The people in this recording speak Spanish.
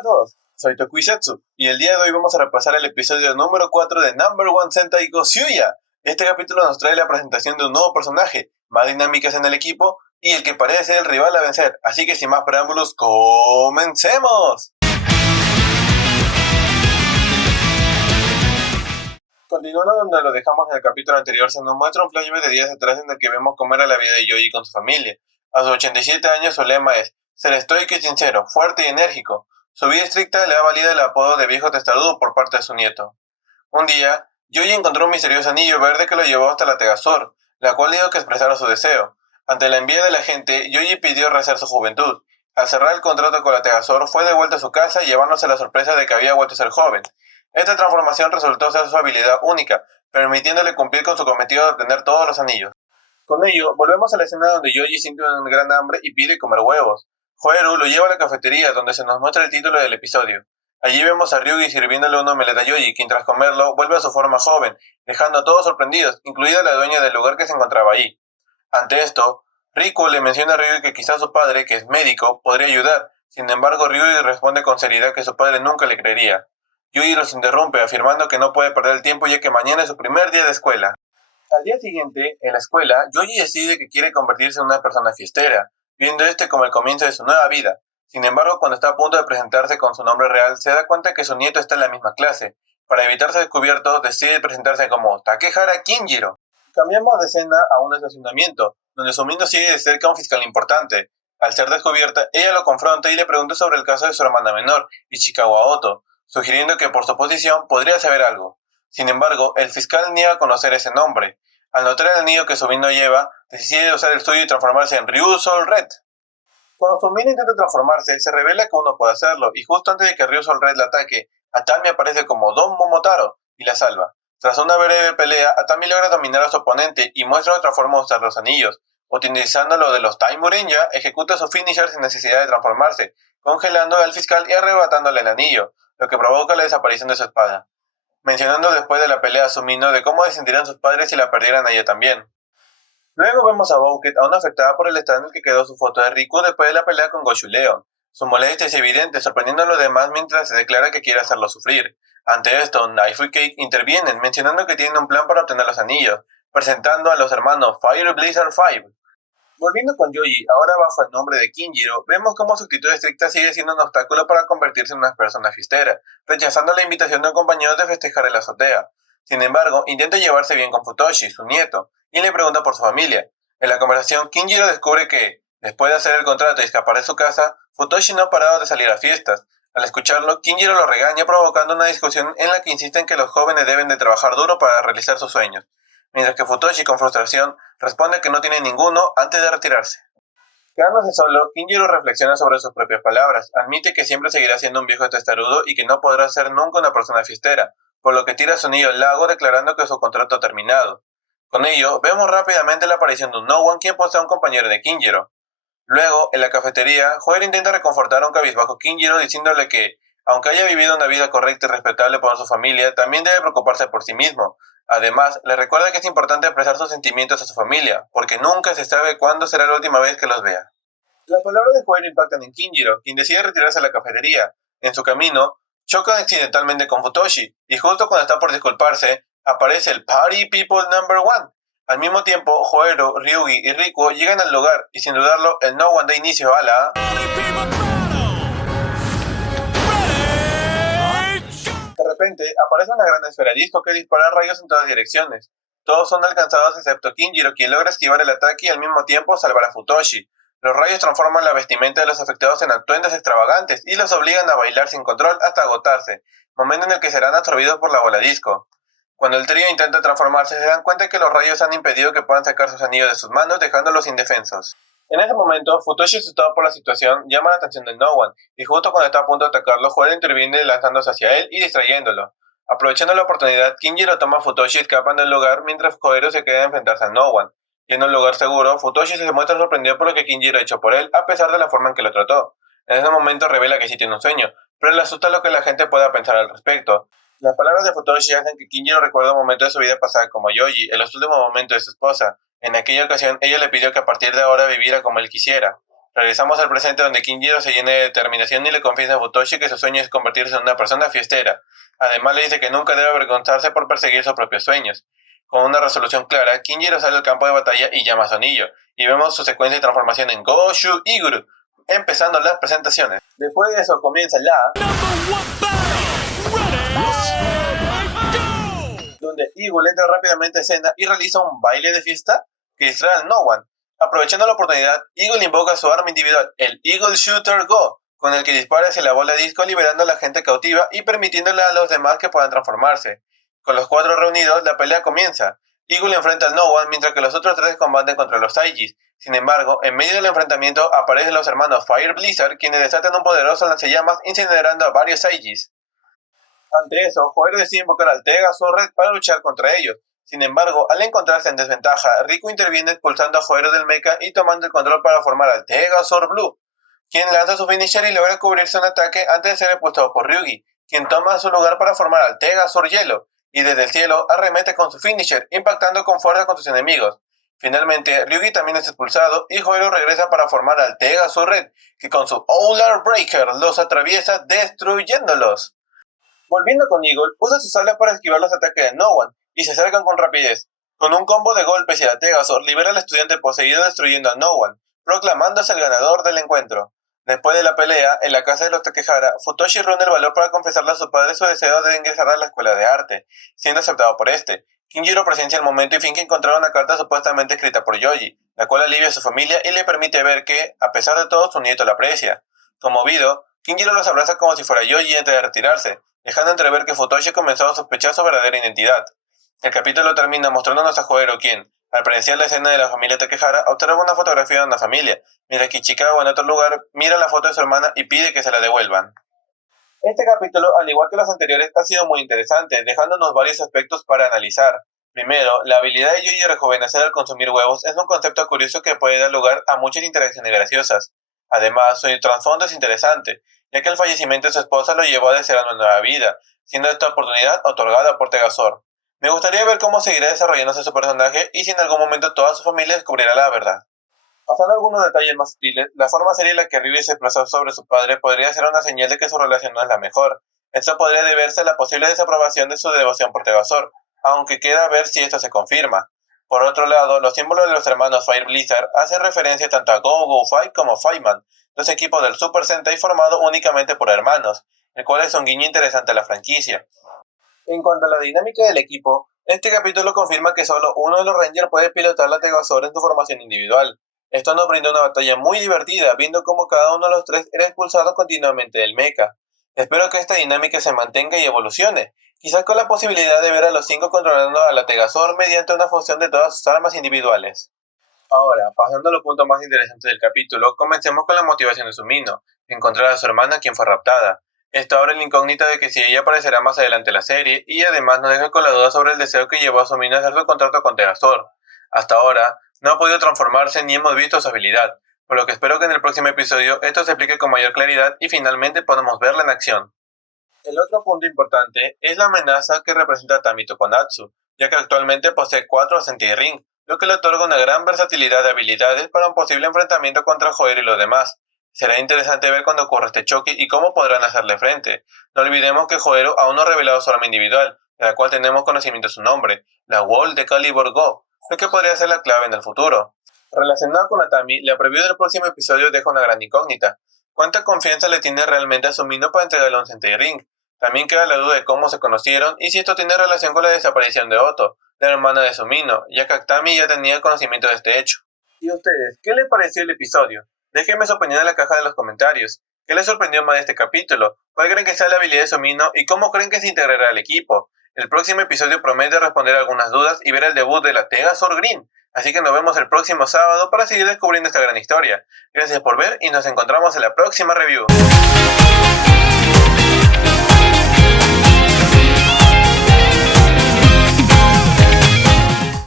a todos, soy Tokuisetsu y el día de hoy vamos a repasar el episodio número 4 de Number One Sentai Go Shuya. Este capítulo nos trae la presentación de un nuevo personaje, más dinámicas en el equipo y el que parece ser el rival a vencer, así que sin más preámbulos, ¡comencemos! Continuando donde lo dejamos en el capítulo anterior, se nos muestra un flashback de días atrás en el que vemos cómo era la vida de Yoji con su familia. A sus 87 años su lema es ser estoico y sincero, fuerte y enérgico. Su vida estricta le ha valido el apodo de viejo testarudo por parte de su nieto. Un día, Yoji encontró un misterioso anillo verde que lo llevó hasta la Tegasur, la cual dijo que expresara su deseo. Ante la envidia de la gente, Yoji pidió rehacer su juventud. Al cerrar el contrato con la Tegasur, fue de vuelta a su casa llevándose la sorpresa de que había vuelto a ser joven. Esta transformación resultó ser su habilidad única, permitiéndole cumplir con su cometido de obtener todos los anillos. Con ello, volvemos a la escena donde Yoji siente una gran hambre y pide comer huevos. Joeru lo lleva a la cafetería donde se nos muestra el título del episodio. Allí vemos a Ryugi sirviéndole un omelette a Yoji, quien tras comerlo vuelve a su forma joven, dejando a todos sorprendidos, incluida la dueña del lugar que se encontraba ahí. Ante esto, Riku le menciona a Ryugi que quizás su padre, que es médico, podría ayudar. Sin embargo, Ryugi responde con seriedad que su padre nunca le creería. Yoji los interrumpe, afirmando que no puede perder el tiempo ya que mañana es su primer día de escuela. Al día siguiente, en la escuela, Yoji decide que quiere convertirse en una persona fiestera, viendo este como el comienzo de su nueva vida. Sin embargo, cuando está a punto de presentarse con su nombre real, se da cuenta que su nieto está en la misma clase. Para evitar ser descubierto, decide presentarse como Takehara Kinjiro. Cambiamos de escena a un estacionamiento, donde Sumino sigue de cerca a un fiscal importante. Al ser descubierta, ella lo confronta y le pregunta sobre el caso de su hermana menor, Ichikawa Oto, sugiriendo que por su posición podría saber algo. Sin embargo, el fiscal niega conocer ese nombre. Al notar el anillo que Sumino lleva, decide usar el suyo y transformarse en Ryusou Red. Cuando Sumino intenta transformarse, se revela que uno puede hacerlo, y justo antes de que Ryusou Red la ataque, Atami aparece como Don Momotaro y la salva. Tras una breve pelea, Atami logra dominar a su oponente y muestra otra forma de usar los anillos. Utilizando lo de los Taimurenja, ejecuta su finisher sin necesidad de transformarse, congelando al fiscal y arrebatándole el anillo, lo que provoca la desaparición de su espada. Mencionando después de la pelea a Sumino de cómo se sentirían sus padres si la perdieran a ella también. Luego vemos a Bouquet aún afectada por el estado en el que quedó su foto de Riku después de la pelea con Goshu Leon. Su molestia es evidente, sorprendiendo a los demás mientras se declara que quiere hacerlo sufrir. Ante esto, Knife y Cake intervienen, mencionando que tienen un plan para obtener los anillos, presentando a los hermanos Fire Blizzard 5. Volviendo con Yoji, ahora bajo el nombre de Kinjiro, vemos cómo su actitud estricta sigue siendo un obstáculo para convertirse en una persona fiestera, rechazando la invitación de un compañero de festejar en la azotea. Sin embargo, intenta llevarse bien con Futoshi, su nieto, y le pregunta por su familia. En la conversación, Kinjiro descubre que, después de hacer el contrato y escapar de su casa, Futoshi no ha parado de salir a fiestas. Al escucharlo, Kinjiro lo regaña provocando una discusión en la que insisten que los jóvenes deben de trabajar duro para realizar sus sueños, mientras que Futoshi, con frustración, responde que no tiene ninguno antes de retirarse. Quedándose solo, Kinjiro reflexiona sobre sus propias palabras, admite que siempre seguirá siendo un viejo testarudo y que no podrá ser nunca una persona fiestera, por lo que tira su anillo al lago declarando que su contrato ha terminado. Con ello, vemos rápidamente la aparición de un No One quien posee a un compañero de Kinjiro. Luego, en la cafetería, Joel intenta reconfortar a un cabizbajo Kinjiro diciéndole que, aunque haya vivido una vida correcta y respetable por su familia, también debe preocuparse por sí mismo. Además, le recuerda que es importante expresar sus sentimientos a su familia, porque nunca se sabe cuándo será la última vez que los vea. Las palabras de Joel impactan en Kinjiro, quien decide retirarse a la cafetería. En su camino, choca accidentalmente con Futoshi, y justo cuando está por disculparse, aparece el Party People Number One. Al mismo tiempo, Joeru, Ryugi y Riku llegan al lugar, y sin dudarlo, el No One da inicio a la... De repente, aparece una gran esfera disco que dispara rayos en todas direcciones. Todos son alcanzados excepto Kinjiro, quien logra esquivar el ataque y al mismo tiempo salvar a Futoshi. Los rayos transforman la vestimenta de los afectados en atuendos extravagantes y los obligan a bailar sin control hasta agotarse, momento en el que serán absorbidos por la bola disco. Cuando el trío intenta transformarse, se dan cuenta que los rayos han impedido que puedan sacar sus anillos de sus manos, dejándolos indefensos. En ese momento, Futoshi, asustado por la situación, llama la atención de No One, y justo cuando está a punto de atacarlo, Joel interviene lanzándose hacia él y distrayéndolo. Aprovechando la oportunidad, Kinjiro toma a Futoshi y escapan del lugar mientras Joeru se queda a enfrentarse a No One. Y en un lugar seguro, Futoshi se muestra sorprendido por lo que Kinjiro ha hecho por él, a pesar de la forma en que lo trató. En ese momento revela que sí tiene un sueño, pero le asusta lo que la gente pueda pensar al respecto. Las palabras de Futoshi hacen que Kinjiro recuerde un momento de su vida pasada como Yoji, en los últimos momentos de su esposa. En aquella ocasión, ella le pidió que a partir de ahora viviera como él quisiera. Regresamos al presente donde Kinjiro se llena de determinación y le confiesa a Futoshi que su sueño es convertirse en una persona fiestera. Además le dice que nunca debe avergonzarse por perseguir sus propios sueños. Con una resolución clara, Kinjiro sale al campo de batalla y llama a su anillo, y vemos su secuencia de transformación en Goshu Iguru, empezando las presentaciones. Después de eso comienza donde Eagle entra rápidamente a escena y realiza un baile de fiesta que distrae al No One. Aprovechando la oportunidad, Eagle invoca su arma individual, el Eagle Shooter Go, con el que dispara hacia la bola disco liberando a la gente cautiva y permitiéndole a los demás que puedan transformarse. Con los 4 reunidos, la pelea comienza. Eagle enfrenta al No One mientras que los otros 3 combaten contra los Saigis. Sin embargo, en medio del enfrentamiento aparecen los hermanos Fire Blizzard, quienes desatan un poderoso lanzallamas incinerando a varios Saigis. Ante eso, Joero decide invocar al Tegazor Red para luchar contra ellos. Sin embargo, al encontrarse en desventaja, Riku interviene expulsando a Joero del mecha y tomando el control para formar al Tegazor Blue, quien lanza su finisher y logra cubrirse un ataque antes de ser expulsado por Ryugi, quien toma su lugar para formar al Tegazor Hielo, y desde el cielo arremete con su finisher, impactando con fuerza con sus enemigos. Finalmente, Ryugi también es expulsado y Joero regresa para formar al Tegazor Red, que con su Owler Breaker los atraviesa destruyéndolos. Volviendo con Eagle, usa sus alas para esquivar los ataques de No One, y se acercan con rapidez. Con un combo de golpes y la Tegazor libera al estudiante poseído destruyendo a No One, proclamándose el ganador del encuentro. Después de la pelea, en la casa de los Takehara, Futoshi reúne el valor para confesarle a su padre su deseo de ingresar a la escuela de arte, siendo aceptado por este. Kinjiro presencia el momento y finge encontrar una carta supuestamente escrita por Yoji, la cual alivia a su familia y le permite ver que, a pesar de todo, su nieto la aprecia. Conmovido, Kinjiro los abraza como si fuera Yoji antes de retirarse, dejando entrever que Futoshi comenzó a sospechar su verdadera identidad. El capítulo termina mostrándonos a Joero, quien, al presenciar la escena de la familia Takehara, observa una fotografía de una familia, mientras que Ichikawa en otro lugar mira la foto de su hermana y pide que se la devuelvan. Este capítulo, al igual que los anteriores, ha sido muy interesante, dejándonos varios aspectos para analizar. Primero, la habilidad de Yuji de rejuvenecer al consumir huevos es un concepto curioso que puede dar lugar a muchas interacciones graciosas. Además, su trasfondo es interesante, ya que el fallecimiento de su esposa lo llevó a desear una nueva vida, siendo esta oportunidad otorgada por Tegazor. Me gustaría ver cómo seguirá desarrollándose su personaje y si en algún momento toda su familia descubrirá la verdad. Pasando a algunos detalles más sutiles, la forma seria en la que Ryuji se desplazó sobre su padre podría ser una señal de que su relación no es la mejor. Esto podría deberse a la posible desaprobación de su devoción por Tegazor, aunque queda a ver si esto se confirma. Por otro lado, los símbolos de los hermanos Fire Blizzard hacen referencia tanto a Go Fight como Fightman, dos equipos del Super Sentai formados únicamente por hermanos, el cual es un guiño interesante a la franquicia. En cuanto a la dinámica del equipo, este capítulo confirma que solo uno de los Rangers puede pilotar la Tegazor en su formación individual. Esto nos brinda una batalla muy divertida, viendo cómo cada uno de los 3 era expulsado continuamente del mecha. Espero que esta dinámica se mantenga y evolucione, quizás con la posibilidad de ver a los 5 controlando a la Tegazor mediante una fusión de todas sus armas individuales. Ahora, pasando a los puntos más interesantes del capítulo, comencemos con la motivación de Sumino, encontrar a su hermana quien fue raptada. Esto abre la incógnita de que si ella aparecerá más adelante en la serie, y además nos deja con la duda sobre el deseo que llevó a Sumino a hacer su contrato con Tegazor. Hasta ahora, no ha podido transformarse ni hemos visto su habilidad, por lo que espero que en el próximo episodio esto se explique con mayor claridad y finalmente podamos verla en acción. El otro punto importante es la amenaza que representa Tamito Konatsu, ya que actualmente posee 4 Sentai Ring, lo que le otorga una gran versatilidad de habilidades para un posible enfrentamiento contra Joero y los demás. Será interesante ver cuando ocurra este choque y cómo podrán hacerle frente. No olvidemos que Joero aún no ha revelado su arma individual, de la cual tenemos conocimiento de su nombre, la Wall de Calibur Go, lo que podría ser la clave en el futuro. Relacionado con Atami, la preview del próximo episodio deja una gran incógnita. ¿Cuánta confianza le tiene realmente a Sumino para entregarle un Sentai Ring? También queda la duda de cómo se conocieron y si esto tiene relación con la desaparición de Oto, la hermana de Sumino, ya que Atami ya tenía conocimiento de este hecho. ¿Y a ustedes, qué les pareció el episodio? Déjenme su opinión en la caja de los comentarios. ¿Qué les sorprendió más de este capítulo? ¿Cuál creen que sea la habilidad de Sumino y cómo creen que se integrará al equipo? El próximo episodio promete responder algunas dudas y ver el debut de la Tegazor Green. Así que nos vemos el próximo sábado para seguir descubriendo esta gran historia. Gracias por ver y nos encontramos en la próxima review.